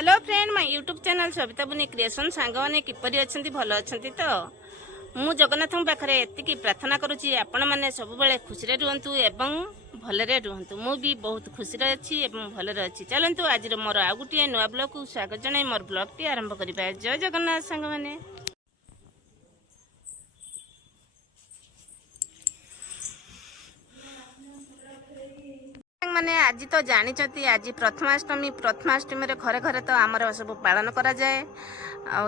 Hello friend my YouTube channel Savita बुनी creation सांग मैंने किपरि अच्छी भल अच्छा तो मु जगन्नाथ पाखे एति प्रार्थना करुँची आपण मैंने सब खुशी रुहतु एवं भलरे रुहतु मु भी बहुत खुशी अच्छी भलरे अच्छी चलतु आज मोर आउ गोटे नुआ ब्लॉग को स्वागत जन मोर ब्लॉग टी आरंभ करिबा। जय जगन्नाथ सांग मैंने मैंने आज तो जानते आज प्रथमाष्टमी घरे घरे तो आमर सब पालन करा जाए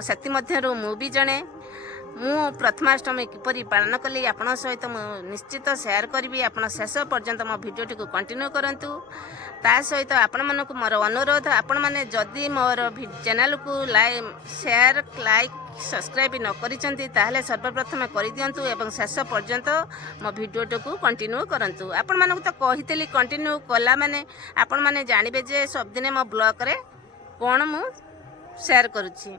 से मु भी जड़े मु प्रथमाष्टमी किपरि पालन कली आपण सहित निश्चित शेयर करी आप शेष पर्यंत मो भिडियोटी को कंटिन्यू करंतु ता सहित आपण मानक मोर अनुरोध आपण माने जदि मोर चैनल को शेयर लाइक सब्सक्राइब न करिसेंती ताहले सर्वप्रथम कर दियंतु एवं शेष पर्यंत मो भिडियोटी को कंटिन्यू करंतु आपण मानक तो कहितली कंटिन्यू कला माने आपण माने जानिबे जे सब दिन मो ब्लॉग रे कोन मु शेयर करुच्ची।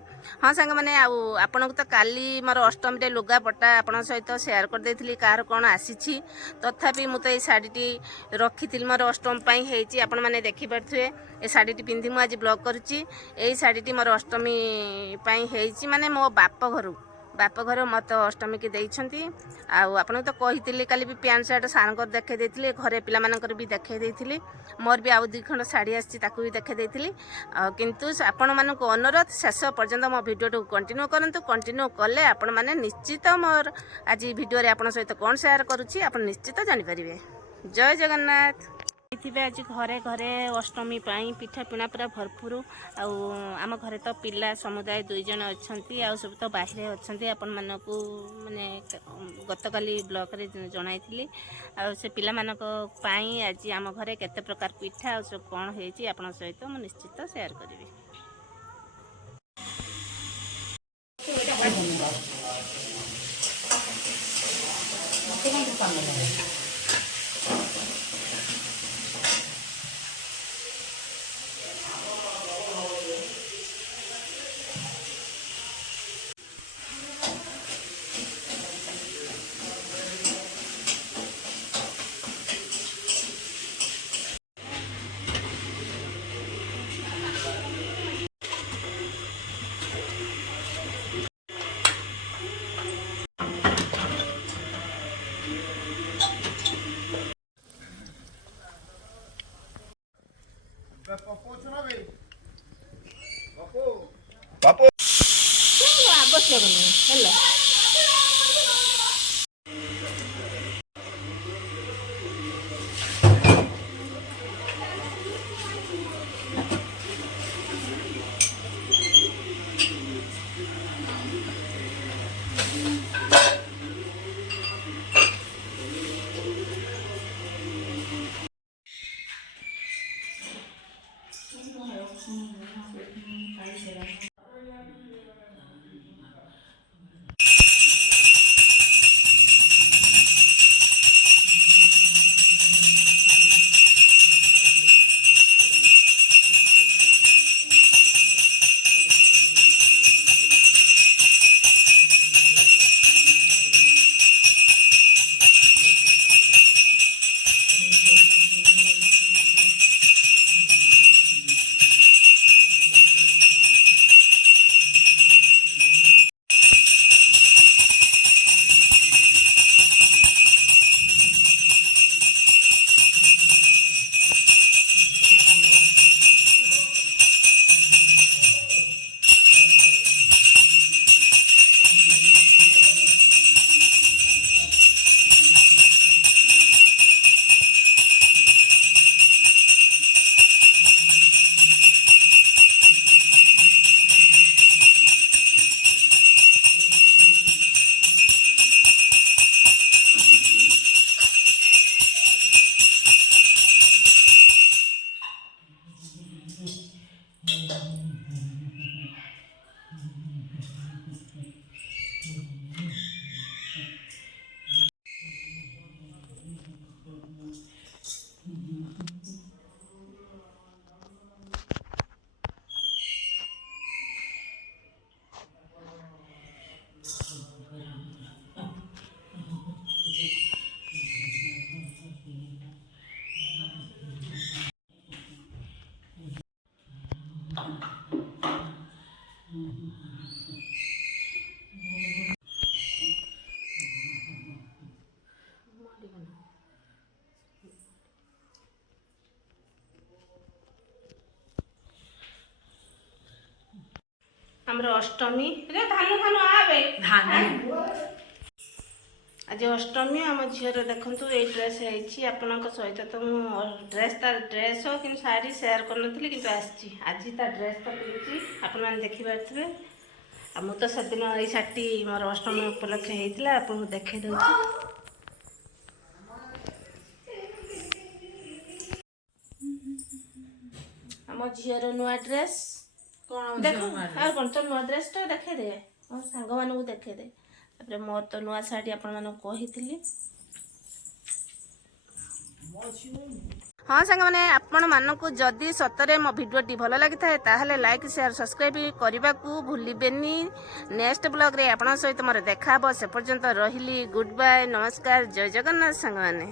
हाँ सांग मैंने आपन को तो काली मोर अष्टमी रे लुगा पटा आपण सहित शेयर कर देथिली कार कोन आसीछि तथापि मु तो ए साड़ीटी रखी मोर अष्टमी होती आपण मैंने देखी पारे ए साड़ीटी पिंधि मु आज ब्लॉग करुच्ची। ए साड़ीटी मोर अष्टमी होती माने मो बाप घर मत अष्टमी की देइछंती आपन तो कहितली काली भी पैंट शर्ट सारंकर देखे देथिली घरे पिला मानकर भी देखे देथिली मोर भी आउ 2 खंड साड़ी आछि ताकू भी देखे देथिली किंतु आपण मानक अनुरोध शेष पर्यंत मो भिडियो कंटिन्यू करंतु कंटिन्यू कले आपण माने निश्चित मोर आज भिडियो रे आपण सहित कोन शेयर करूची आपण निश्चित जानि परिबे। जय जगन्नाथ। आज घरे घरे अष्टमी पिठा पिना पूरा भरपूर आम घरे तो पिला समुदाय 2 जन अच्छा सब तो बाहर अच्छा आपण मानक माने गतकाली ब्लॉक रे जणाइली से पिला मानक आज आम घरे केते प्रकार पिठा सब कौन होती आपण सहित मु निश्चित शेयर करी। Papo. ଆମର ଅଷ୍ଟମୀ ଆବେ ଆଜି ଅଷ୍ଟମୀ ଆମ ଝିଅର ଦେଖନ୍ତୁ ଏଇ ଡ୍ରେସ୍ ହେଇଛି। ଆପଣଙ୍କ ସହିତ ତ ମୁଁ ତାର ଡ୍ରେସ୍ କିନ୍ତୁ ଶାଢ଼ୀ ସେୟାର କରିନଥିଲି, କିନ୍ତୁ ଆସିଛି ଆଜି ତା ଡ୍ରେସ୍ଟା ପିନ୍ଧିଛି, ଆପଣମାନେ ଦେଖିପାରୁଥିବେ। ଆଉ ମୁଁ ତ ସେଦିନ ଏଇ ଶାଢ଼ୀଟି ମୋର ଅଷ୍ଟମୀ ଉପଲକ୍ଷେ ହେଇଥିଲା, ଆପଣଙ୍କୁ ଦେଖେଇ ଦେଉଛି। ଆମ ଝିଅର ନୂଆ ଡ୍ରେସ୍ ଦେଖ, ଆଉ କଣ ତ ନୂଆ ଡ୍ରେସ୍ଟା ଦେଖେଇଦେ, ମୋ ସାଙ୍ଗମାନଙ୍କୁ ଦେଖେଇଦେ। ତାପରେ ମୋର ତ ନୂଆ ଶାଢ଼ୀ ଆପଣମାନଙ୍କୁ କହିଥିଲି। ହଁ ସାଙ୍ଗମାନେ, ଆପଣମାନଙ୍କୁ ଯଦି ସତରେ ମୋ ଭିଡ଼ିଓଟି ଭଲ ଲାଗିଥାଏ ତାହେଲେ ଲାଇକ୍ ସେୟାର ସବସ୍କ୍ରାଇବ୍ କରିବାକୁ ଭୁଲିବେନି। ନେକ୍ସଟ ବ୍ଲଗ୍ରେ ଆପଣଙ୍କ ସହିତ ମୋର ଦେଖା ହେବ। ସେ ପର୍ଯ୍ୟନ୍ତ ରହିଲି, ଗୁଡ୍ ବାଏ, ନମସ୍କାର, ଜୟ ଜଗନ୍ନାଥ ସାଙ୍ଗମାନେ।